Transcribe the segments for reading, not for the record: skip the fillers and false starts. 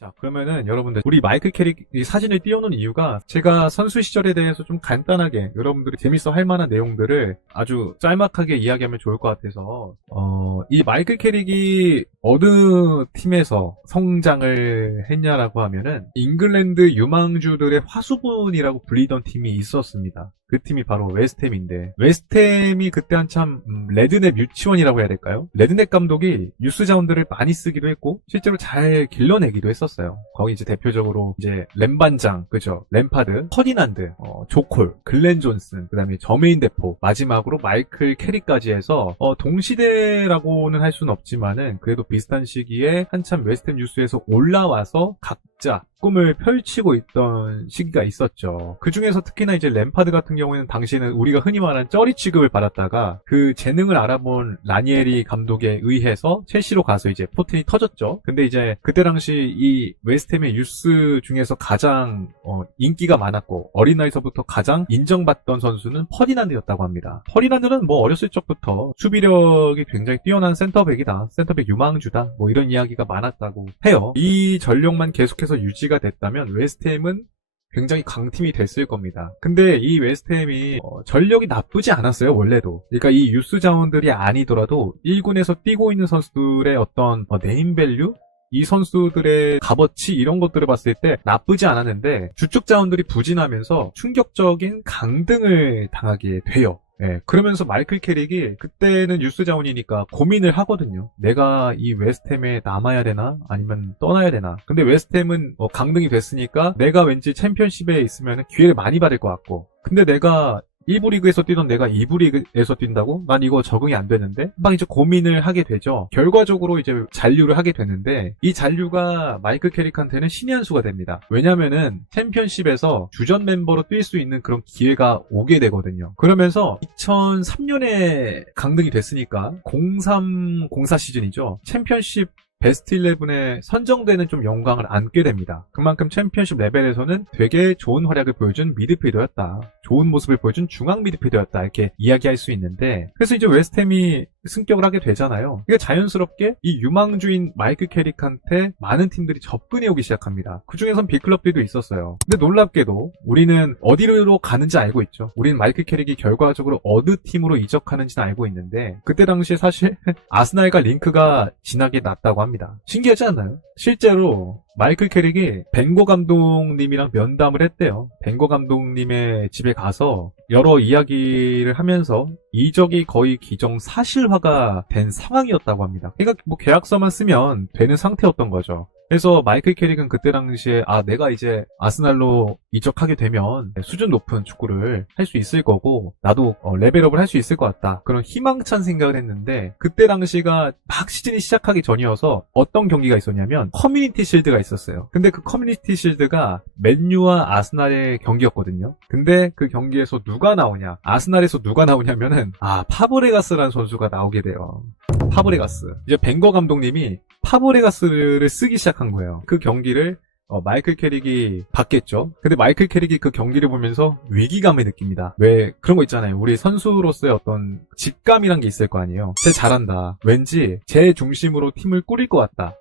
자, 그러면은 여러분들 우리 마이클 캐릭 이 사진을 띄워놓은 이유가 제가 선수 시절에 대해서 좀 간단하게 여러분들이 재밌어 할 만한 내용들을 아주 짤막하게 이야기하면 좋을 것 같아서 이 마이클 캐릭이 어느 팀에서 성장을 했냐라고 하면은 잉글랜드 유망주들의 화수분이라고 불리던 팀이 있었습니다. 그 팀이 바로 웨스트햄인데 웨스트햄이 그때 한참 레드넷 유치원이라고 해야 될까요? 레드넷 감독이 유스 자원들을 많이 쓰기도 했고 실제로 잘 길러내기도 했었어요. 거기 이제 대표적으로 이제 램반장, 그죠? 램파드, 퍼디난드, 조콜, 글렌 존슨, 그다음에 저메인 데포, 마지막으로 마이클 캐리까지 해서 동시대라고는 할 수는 없지만은 그래도 비슷한 시기에 한참 웨스트햄 유스에서 올라와서 각자 꿈을 펼치고 있던 시기가 있었죠. 그 중에서 특히나 이제 램파드 같은 경우에는 당시에는 우리가 흔히 말하는 쩌리 취급을 받았다가 그 재능을 알아본 라니에리 감독에 의해서 첼시로 가서 이제 포텐이 터졌죠. 근데 이제 그때 당시 이 웨스트햄의 유스 중에서 가장 인기가 많았고 어린 나이서부터 가장 인정받던 선수는 퍼디난드였다고 합니다. 퍼디난드는 뭐 어렸을 적부터 수비력이 굉장히 뛰어난 센터백이다, 센터백 유망주다, 뭐 이런 이야기가 많았다고 해요. 이 전력만 계속해서 유지가 됐다면 웨스트햄은 굉장히 강팀이 됐을 겁니다. 근데 이 웨스트햄이 전력이 나쁘지 않았어요, 원래도. 그러니까 이 유스 자원들이 아니더라도 1군에서 뛰고 있는 선수들의 어떤 네임밸류? 이 선수들의 값어치 이런 것들을 봤을 때 나쁘지 않았는데 주축 자원들이 부진하면서 충격적인 강등을 당하게 돼요. 예, 그러면서 마이클 캐릭이 그때는 유스 자원이니까 고민을 하거든요. 내가 이 웨스트햄에 남아야 되나? 아니면 떠나야 되나? 근데 웨스트햄은 강등이 됐으니까 내가 왠지 챔피언십에 있으면 기회를 많이 받을 것 같고, 근데 내가 1부 리그에서 뛰던 내가 2부 리그에서 뛴다고? 난 이거 적응이 안 되는데? 막 이제 고민을 하게 되죠. 결과적으로 이제 잔류를 하게 되는데 이 잔류가 마이클 캐릭한테는 신의 한 수가 됩니다. 왜냐면은 챔피언십에서 주전 멤버로 뛸 수 있는 그런 기회가 오게 되거든요. 그러면서 2003년에 강등이 됐으니까 03-04 시즌이죠. 챔피언십 베스트 11에 선정되는 좀 영광을 안게 됩니다. 그만큼 챔피언십 레벨에서는 되게 좋은 활약을 보여준 미드필더였다. 좋은 모습을 보여준 중앙 미드필더였다. 이렇게 이야기할 수 있는데, 그래서 이제 웨스트햄이 승격을 하게 되잖아요. 그러니까 자연스럽게 이 유망주인 마이클 캐릭한테 많은 팀들이 접근해 오기 시작합니다. 그 중에선 빅클럽들도 있었어요. 근데 놀랍게도 우리는 어디로 가는지 알고 있죠. 우리는 마이클 캐릭이 결과적으로 어느 팀으로 이적하는지는 알고 있는데 그때 당시에 사실 아스날과 링크가 진하게 났다고 합니다. 신기하지 않나요? 실제로 마이클 캐릭이 벵거 감독님이랑 면담을 했대요. 벵거 감독님의 집에 가서 여러 이야기를 하면서 이적이 거의 기정사실화가 된 상황이었다고 합니다. 그러니까 뭐 계약서만 쓰면 되는 상태였던 거죠. 그래서 마이클 캐릭은 그때 당시에 내가 이제 아스날로 이적하게 되면 수준 높은 축구를 할 수 있을 거고 나도 레벨업을 할 수 있을 것 같다. 그런 희망찬 생각을 했는데 그때 당시가 막 시즌이 시작하기 전이어서 어떤 경기가 있었냐면 커뮤니티 실드가 있었어요. 근데 그 커뮤니티 실드가 맨유와 아스날의 경기였거든요. 근데 그 경기에서 누가 나오냐? 아스날에서 누가 나오냐면은 파브레가스라는 선수가 나오게 돼요. 파브레가스. 이제 벵거 감독님이 파브레가스를 쓰기 시작한 거예요. 그 경기를 마이클 캐릭이 봤겠죠. 근데 마이클 캐릭이 그 경기를 보면서 위기감을 느낍니다. 왜 그런 거 있잖아요. 우리 선수로서의 어떤 직감이란 게 있을 거 아니에요. 쟤 잘한다. 왠지 쟤 중심으로 팀을 꾸릴 것 같다.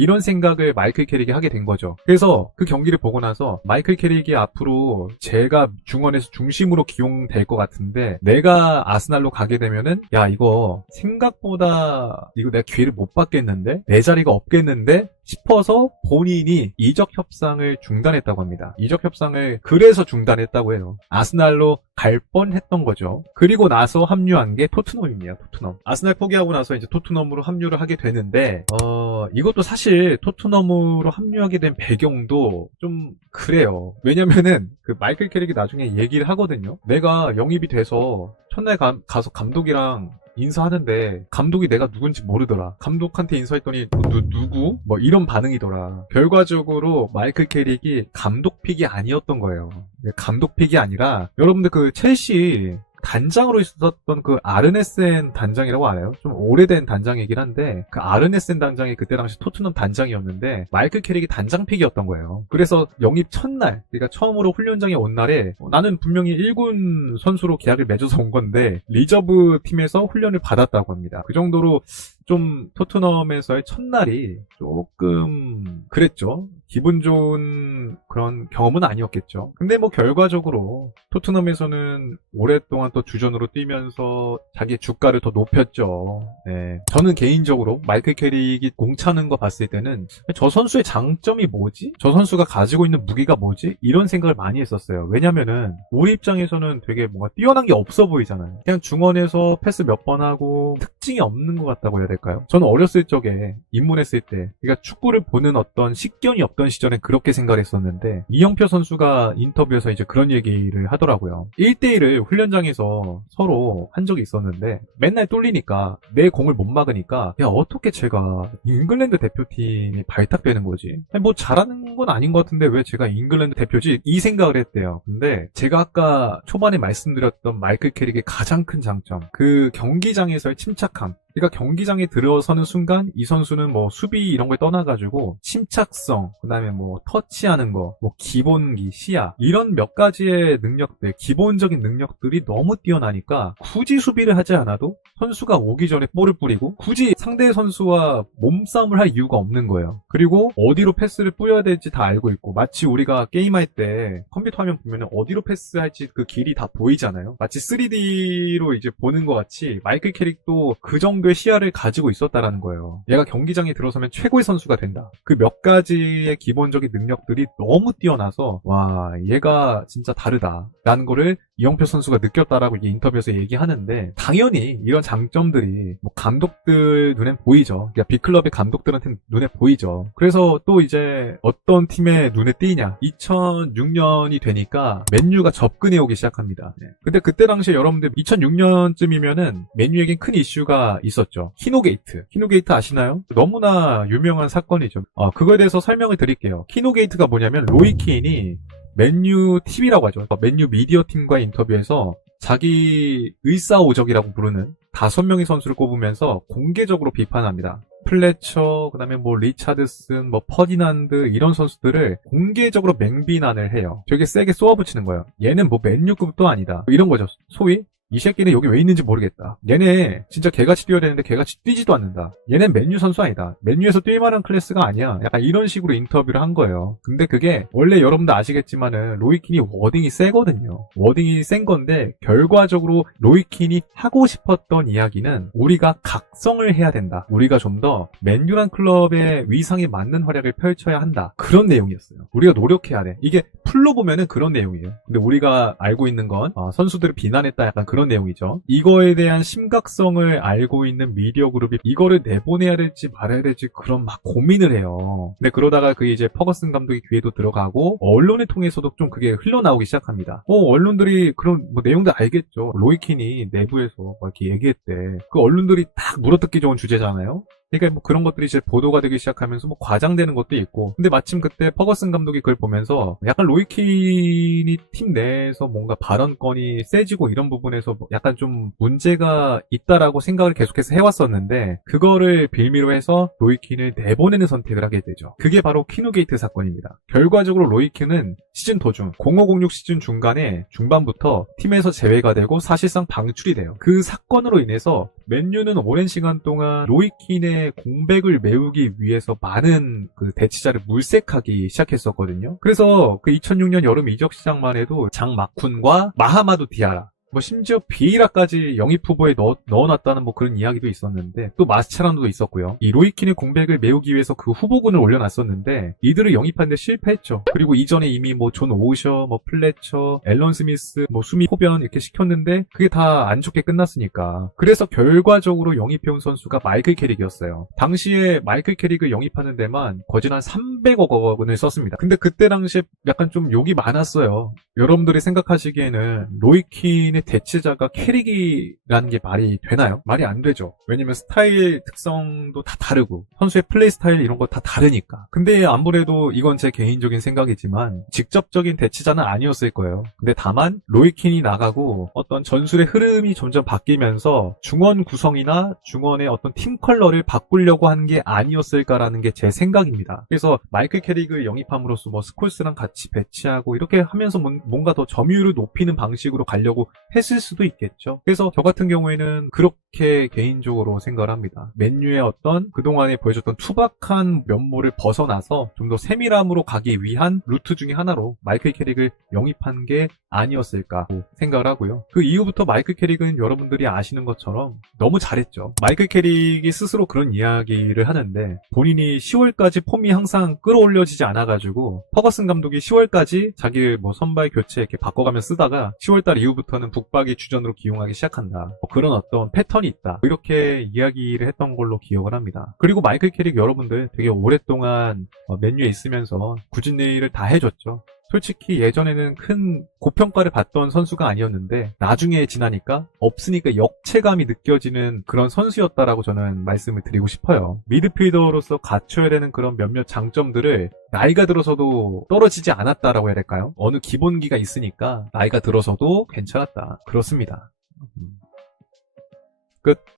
이런 생각을 마이클 캐릭이 하게 된 거죠. 그래서 그 경기를 보고 나서 마이클 캐릭이 앞으로 제가 중원에서 중심으로 기용될 것 같은데 내가 아스날로 가게 되면은 이거 생각보다 이거 내가 기회를 못 받겠는데? 내 자리가 없겠는데? 싶어서 본인이 이적 협상을 중단했다고 합니다. 이적 협상을 그래서 중단했다고 해요. 아스날로 갈 뻔했던 거죠. 그리고 나서 합류한 게 토트넘입니다. 토트넘. 아스날 포기하고 나서 이제 토트넘으로 합류를 하게 되는데 이것도 사실 토트넘으로 합류하게 된 배경도 좀 그래요. 왜냐면은 그 마이클 캐릭이 나중에 얘기를 하거든요. 내가 영입이 돼서 첫날 가서 감독이랑 인사하는데 감독이 내가 누군지 모르더라. 감독한테 인사했더니 누구? 뭐 이런 반응이더라. 결과적으로 마이클 캐릭이 감독픽이 아니었던 거예요. 감독픽이 아니라 여러분들 그 첼시 단장으로 있었던 그 아르네센 단장이라고 알아요? 좀 오래된 단장이긴 한데 그 아르네센 단장이 그때 당시 토트넘 단장이었는데 마이클 캐릭이 단장픽이었던 거예요. 그래서 영입 첫날, 그러니까 처음으로 훈련장에 온 날에 나는 분명히 1군 선수로 계약을 맺어서 온 건데 리저브 팀에서 훈련을 받았다고 합니다. 그 정도로 좀 토트넘에서의 첫날이 조금 그랬죠. 기분 좋은 그런 경험은 아니었겠죠. 근데 뭐 결과적으로 토트넘에서는 오랫동안 또 주전으로 뛰면서 자기의 주가를 더 높였죠. 네. 저는 개인적으로 마이클 캐릭이 공 차는 거 봤을 때는 저 선수의 장점이 뭐지? 저 선수가 가지고 있는 무기가 뭐지? 이런 생각을 많이 했었어요. 왜냐면은 우리 입장에서는 되게 뭔가 뛰어난 게 없어 보이잖아요. 그냥 중원에서 패스 몇 번 하고 특징이 없는 것 같다고 해야 될까요? 저는 어렸을 적에 입문했을 때 그러니까 축구를 보는 어떤 식견이 없던 시절엔 그렇게 생각을 했었는데 이영표 선수가 인터뷰에서 이제 그런 얘기를 하더라고요. 1대1을 훈련장에서 서로 한 적이 있었는데 맨날 뚫리니까 내 공을 못 막으니까 야 어떻게 제가 잉글랜드 대표팀이 발탁되는 거지? 아니, 뭐 잘하는 건 아닌 것 같은데 왜 제가 잉글랜드 대표지? 이 생각을 했대요. 근데 제가 아까 초반에 말씀드렸던 마이클 캐릭의 가장 큰 장점 그 경기장에서의 침착함. 그러니까 경기장에 들어서는 순간 이 선수는 뭐 수비 이런 걸 떠나가지고 침착성, 그다음에 뭐 터치하는 거, 뭐 기본기, 시야 이런 몇 가지의 능력들, 기본적인 능력들이 너무 뛰어나니까 굳이 수비를 하지 않아도 선수가 오기 전에 볼을 뿌리고 굳이 상대 선수와 몸싸움을 할 이유가 없는 거예요. 그리고 어디로 패스를 뿌려야 될지 다 알고 있고 마치 우리가 게임할 때 컴퓨터 화면 보면 어디로 패스할지 그 길이 다 보이잖아요. 마치 3D로 이제 보는 것 같이 마이클 캐릭도 그 정도의 시야를 가지고 있었다라는 거예요. 얘가 경기장에 들어서면 최고의 선수가 된다. 그 몇 가지의 기본적인 능력들이 너무 뛰어나서 와 얘가 진짜 다르다라는 거를 이영표 선수가 느꼈다라고 이 인터뷰에서 얘기하는데 당연히 이런 장점들이 뭐 감독들 눈엔 보이죠. 그러니까 빅클럽의 감독들한테는 눈에 보이죠. 그래서 또 이제 어떤 팀의 눈에 띄냐 2006년이 되니까 맨유가 접근해 오기 시작합니다. 네. 근데 그때 당시에 여러분들 2006년쯤이면은 맨유에겐 큰 이슈가 있었죠. 키노게이트. 키노게이트 아시나요? 너무나 유명한 사건이죠. 그거에 대해서 설명을 드릴게요. 키노게이트가 뭐냐면 로이 킨이 맨유 TV라고 하죠. 맨유 미디어 팀과의 인터뷰에서 자기 의사오적이라고 부르는 5명의 선수를 꼽으면서 공개적으로 비판합니다. 플래처, 그 다음에 뭐 리차드슨, 뭐 퍼디난드 이런 선수들을 공개적으로 맹비난을 해요. 되게 세게 쏘아붙이는 거예요. 얘는 뭐 맨유급도 아니다. 이런 거죠. 소위 이 새끼는 여기 왜 있는지 모르겠다. 얘네 진짜 개같이 뛰어야 되는데 개같이 뛰지도 않는다. 얘는 맨유 선수 아니다. 맨유에서 뛸 만한 클래스가 아니야. 약간 이런 식으로 인터뷰를 한 거예요. 근데 그게 원래 여러분도 아시겠지만은 로이킨이 워딩이 세거든요. 워딩이 센 건데 결과적으로 로이킨이 하고 싶었던 이야기는 우리가 각성을 해야 된다. 우리가 좀 더 맨유란 클럽의 위상에 맞는 활약을 펼쳐야 한다. 그런 내용이었어요. 우리가 노력해야 돼. 이게 풀로 보면은 그런 내용이에요. 근데 우리가 알고 있는 건 선수들을 비난했다 약간 그런 내용이죠. 이거에 대한 심각성을 알고 있는 미디어 그룹이 이거를 내보내야 될지 말아야 될지 그런 막 고민을 해요. 근데 그러다가 그 이제 퍼거슨 감독의 귀에도 들어가고 언론을 통해서도 좀 그게 흘러나오기 시작합니다. 언론들이 그런 뭐 내용도 알겠죠. 로이킨이 내부에서 막 이렇게 얘기했대. 그 언론들이 딱 물어뜯기 좋은 주제잖아요. 그러니까 뭐 그런 것들이 이제 보도가 되기 시작하면서 뭐 과장되는 것도 있고 근데 마침 그때 퍼거슨 감독이 그걸 보면서 약간 로이킨이 팀 내에서 뭔가 발언권이 세지고 이런 부분에서 뭐 약간 좀 문제가 있다라고 생각을 계속해서 해왔었는데 그거를 빌미로 해서 로이킨을 내보내는 선택을 하게 되죠. 그게 바로 키누게이트 사건입니다. 결과적으로 로이킨은 시즌 도중 0506 시즌 중반부터 팀에서 제외가 되고 사실상 방출이 돼요. 그 사건으로 인해서 맨유는 오랜 시간 동안 로이킨의 공백을 메우기 위해서 많은 그 대치자를 물색하기 시작했었거든요. 그래서 그 2006년 여름 이적 시장만 해도 장 마쿤과 마하마두 디아라 뭐 심지어 비이라까지 영입 후보에 넣어놨다는 뭐 그런 이야기도 있었는데 또 마스체라노도 있었고요. 이 로이킨의 공백을 메우기 위해서 그 후보군을 올려놨었는데 이들을 영입하는데 실패했죠. 그리고 이전에 이미 뭐 존 오셔, 뭐 플래처, 앨런 스미스, 뭐 수미 호변 이렇게 시켰는데 그게 다 안 좋게 끝났으니까. 그래서 결과적으로 영입해온 선수가 마이클 캐릭이었어요. 당시에 마이클 캐릭을 영입하는 데만 거진 한 300억 원을 썼습니다. 근데 그때 당시에 약간 좀 욕이 많았어요. 여러분들이 생각하시기에는 로이킨의 대체자가 캐릭이라는 게 말이 되나요? 말이 안 되죠. 왜냐면 스타일 특성도 다 다르고 선수의 플레이 스타일 이런 거 다 다르니까. 근데 아무래도 이건 제 개인적인 생각이지만 직접적인 대체자는 아니었을 거예요. 근데 다만 로이킨이 나가고 어떤 전술의 흐름이 점점 바뀌면서 중원 구성이나 중원의 어떤 팀 컬러를 바꾸려고 한 게 아니었을까라는 게 제 생각입니다. 그래서 마이클 캐릭을 영입함으로써 뭐 스콜스랑 같이 배치하고 이렇게 하면서 뭔가 더 점유율을 높이는 방식으로 가려고 했을 수도 있겠죠. 그래서 저 같은 경우에는 그렇게 개인적으로 생각을 합니다. 맨유의 어떤 그동안에 보여줬던 투박한 면모를 벗어나서 좀 더 세밀함으로 가기 위한 루트 중에 하나로 마이클 캐릭을 영입한 게 아니었을까 생각을 하고요. 그 이후부터 마이클 캐릭은 여러분들이 아시는 것처럼 너무 잘했죠. 마이클 캐릭이 스스로 그런 이야기를 하는데 본인이 10월까지 폼이 항상 끌어올려지지 않아가지고 퍼거슨 감독이 10월까지 자기를 뭐 선발 교체 이렇게 바꿔가며 쓰다가 10월달 이후부터는 북박이 주전으로 기용하기 시작한다. 뭐 그런 어떤 패턴이 있다. 이렇게 이야기를 했던 걸로 기억을 합니다. 그리고 마이클 캐릭 여러분들 되게 오랫동안 맨유에 있으면서 굳은 일을 다 해줬죠. 솔직히 예전에는 큰 고평가를 받던 선수가 아니었는데 나중에 지나니까 없으니까 역체감이 느껴지는 그런 선수였다라고 저는 말씀을 드리고 싶어요. 미드필더로서 갖춰야 되는 그런 몇몇 장점들을 나이가 들어서도 떨어지지 않았다라고 해야 될까요? 어느 기본기가 있으니까 나이가 들어서도 괜찮았다. 그렇습니다. 끝.